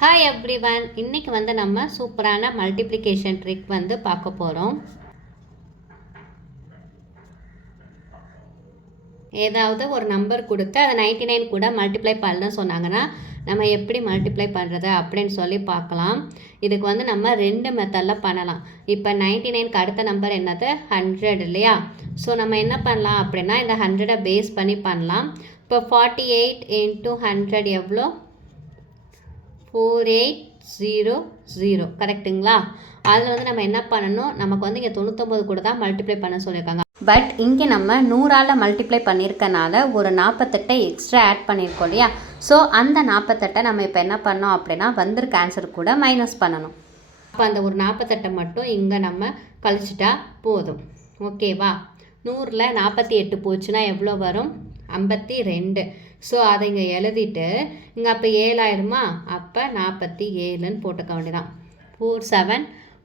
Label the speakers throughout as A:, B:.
A: Hi everyone இன்றைக்கி வந்து நம்ம சூப்பரான மல்டிப்ளிகேஷன் ட்ரிக் வந்து பார்க்க போகிறோம் ஏதாவது ஒரு நம்பர் கொடுத்து அதை நைன்டி நைன் கூட மல்டிப்ளை பண்ண சொன்னாங்கன்னா நம்ம எப்படி மல்டிப்ளை பண்ணுறது அப்படின்னு சொல்லி பார்க்கலாம். இதுக்கு வந்து நம்ம ரெண்டு மெத்தடில் பண்ணலாம். இப்போ நைன்டி நைனுக்கு அடுத்த நம்பர் என்னது? ஹண்ட்ரட் இல்லையா? ஸோ நம்ம என்ன பண்ணலாம் அப்படின்னா இந்த ஹண்ட்ரடை பேஸ் பண்ணி பண்ணலாம். இப்போ ஃபார்ட்டி எயிட் இன்ட்டு ஹண்ட்ரட் எவ்வளோ? ஃபோர் எயிட் ஜீரோ ஜீரோ கரெக்ட்டுங்களா அதில் வந்து நம்ம என்ன பண்ணணும்? நமக்கு வந்து இங்கே தொண்ணூத்தொம்பது கூட தான் மல்டிப்ளை பண்ண சொல்லியிருக்காங்க. பட் இங்கே நம்ம நூறால் மல்டிப்ளை பண்ணியிருக்கனால ஒரு நாற்பத்தெட்டை எக்ஸ்ட்ரா ஆட் பண்ணியிருக்கோம் இல்லையா? ஸோ அந்த நாற்பத்தெட்டை நம்ம இப்போ என்ன பண்ணோம் அப்படின்னா வந்திருக்க ஆன்சர் கூட மைனஸ் பண்ணணும். அப்போ அந்த ஒரு நாற்பத்தெட்டை மட்டும் இங்கே நம்ம கழிச்சிட்டா போதும். ஓகேவா நூறில் நாற்பத்தி எட்டு போச்சுன்னா எவ்வளோ வரும்? ஐம்பத்தி ரெண்டு. ஸோ அதை இங்கே எழுதிட்டு இங்கே அப்போ ஏழாயிரமா? அப்போ நாற்பத்தி ஏழுன்னு போட்டுக்க வேண்டியதான் ஃபோர் செவன்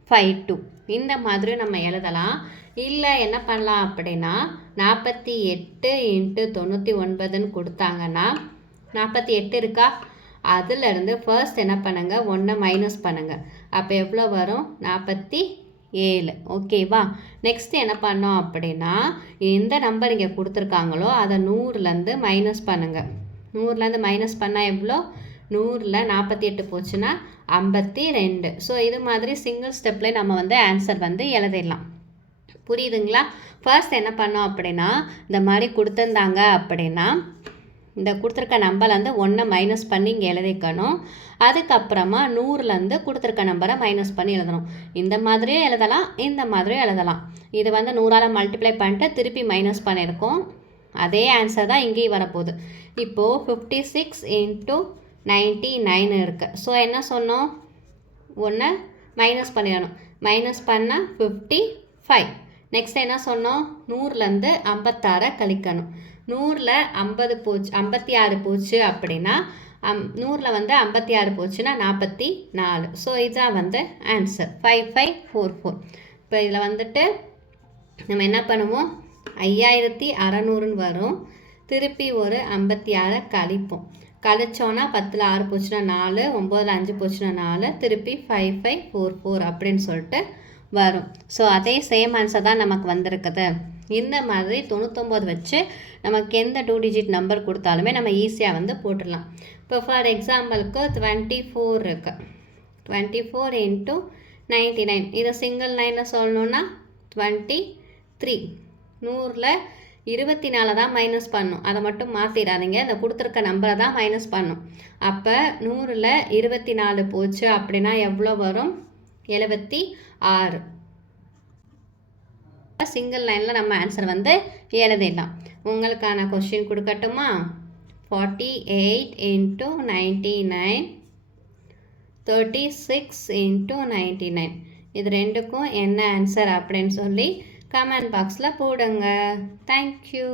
A: ஃபைவ் டூ இந்த மாதிரி நம்ம எழுதலாம். இல்லை என்ன பண்ணலாம் அப்படின்னா நாற்பத்தி எட்டு இன்ட்டு தொண்ணூற்றி ஒன்பதுன்னு கொடுத்தாங்கன்னா நாற்பத்தி எட்டு இருக்கா? அதுலேருந்து ஃபர்ஸ்ட் என்ன பண்ணுங்க? ஒன்றை மைனஸ் பண்ணுங்கள் அப்போ எவ்வளோ வரும்? நாற்பத்தி ஏழு. ஓகேவா நெக்ஸ்ட் என்ன பண்ணோம் அப்படின்னா எந்த நம்பர் இங்கே கொடுத்துருக்காங்களோ அதை நூறுலேருந்து மைனஸ் பண்ணுங்கள் நூறுலேருந்து மைனஸ் பண்ணால் எவ்வளோ? நூறில் நாற்பத்தி எட்டு போச்சுன்னா ஐம்பத்தி ரெண்டு. ஸோ இது மாதிரி சிங்கிள் ஸ்டெப்பில் நம்ம வந்து ஆன்சர் வந்து எழுதிடலாம். புரியுதுங்களா? ஃபர்ஸ்ட் என்ன பண்ணோம் அப்படின்னா இந்த மாதிரி கொடுத்துருந்தாங்க அப்படின்னா இந்த கொடுத்துருக்க நம்பர்லேருந்து ஒன்றை மைனஸ் பண்ணி இங்கே எழுதிக்கணும் அதுக்கப்புறமா நூறுலேருந்து கொடுத்துருக்க நம்பரை மைனஸ் பண்ணி எழுதணும். இந்த மாதிரியும் எழுதலாம் இந்த மாதிரியும் எழுதலாம். இது வந்து நூறால் மல்டிப்ளை பண்ணிட்டு திருப்பி மைனஸ் பண்ணியிருக்கோம் அதே ஆன்சர் தான் இங்கேயும் வரப்போகுது. இப்போது fifty six into ninety nine இருக்குது ஸோ என்ன சொன்னோம்? ஒன்று மைனஸ் பண்ணிடணும். மைனஸ் பண்ணால் ஃபிஃப்டி ஃபைவ் நெக்ஸ்ட் என்ன சொன்னோம்? நூறுலேருந்து ஐம்பத்தாறை கழிக்கணும். நூறில் ஐம்பது போச்சு ஐம்பத்தி ஆறு போச்சு அப்படின்னா அம் நூறில் வந்து ஐம்பத்தி ஆறு போச்சுன்னா நாற்பத்தி நாலு ஸோ இதுதான் வந்து answer five five four four இப்போ இதில் வந்துட்டு நம்ம என்ன பண்ணுவோம்? ஐயாயிரத்தி அறநூறுன்னு வரும். திருப்பி ஒரு ஐம்பத்தி ஆறை கழிப்போம். கழிச்சோன்னா பத்தில் ஆறு போச்சுன்னா நாலு ஒம்போதில் அஞ்சு போச்சுன்னா நாலு திருப்பி ஃபைவ் ஃபைவ் ஃபோர் ஃபோர் அப்படின்னு சொல்லிட்டு வரும். ஸோ அதே சேம் ஆன்சர் தான் நமக்கு வந்திருக்குது. இந்த மாதிரி தொண்ணூத்தொம்பது வச்சு நமக்கு எந்த டூ டிஜிட் நம்பர் கொடுத்தாலுமே நம்ம ஈஸியாக வந்து போட்டுடலாம். இப்போ ஃபார் எக்ஸாம்பிளுக்கு டுவெண்ட்டி ஃபோர் இருக்குது twenty four into ninety nine இதை சிங்கிள் நைனில் சொல்லணுன்னா டுவெண்ட்டி த்ரீ நூறில் இருபத்தி நாலு தான் மைனஸ் பண்ணும். அதை மட்டும் மாற்றிடாதீங்க இந்த கொடுத்துருக்க நம்பரை தான் மைனஸ் பண்ணும். அப்போ நூறில் இருபத்தி நாலு போச்சு அப்படின்னா எவ்வளோ வரும்? எழுபத்தி ஆறு. சிங்கிள் லைனில் நம்ம ஆன்சர் வந்து எழுதிடலாம். உங்களுக்கான question கொடுக்கட்டுமா? Forty eight into ninety nine thirty six into ninety nine இது ரெண்டுக்கும் என்ன ஆன்சர் அப்படின்னு சொல்லி கமெண்ட் பாக்ஸில் போடுங்க. தேங்க்யூ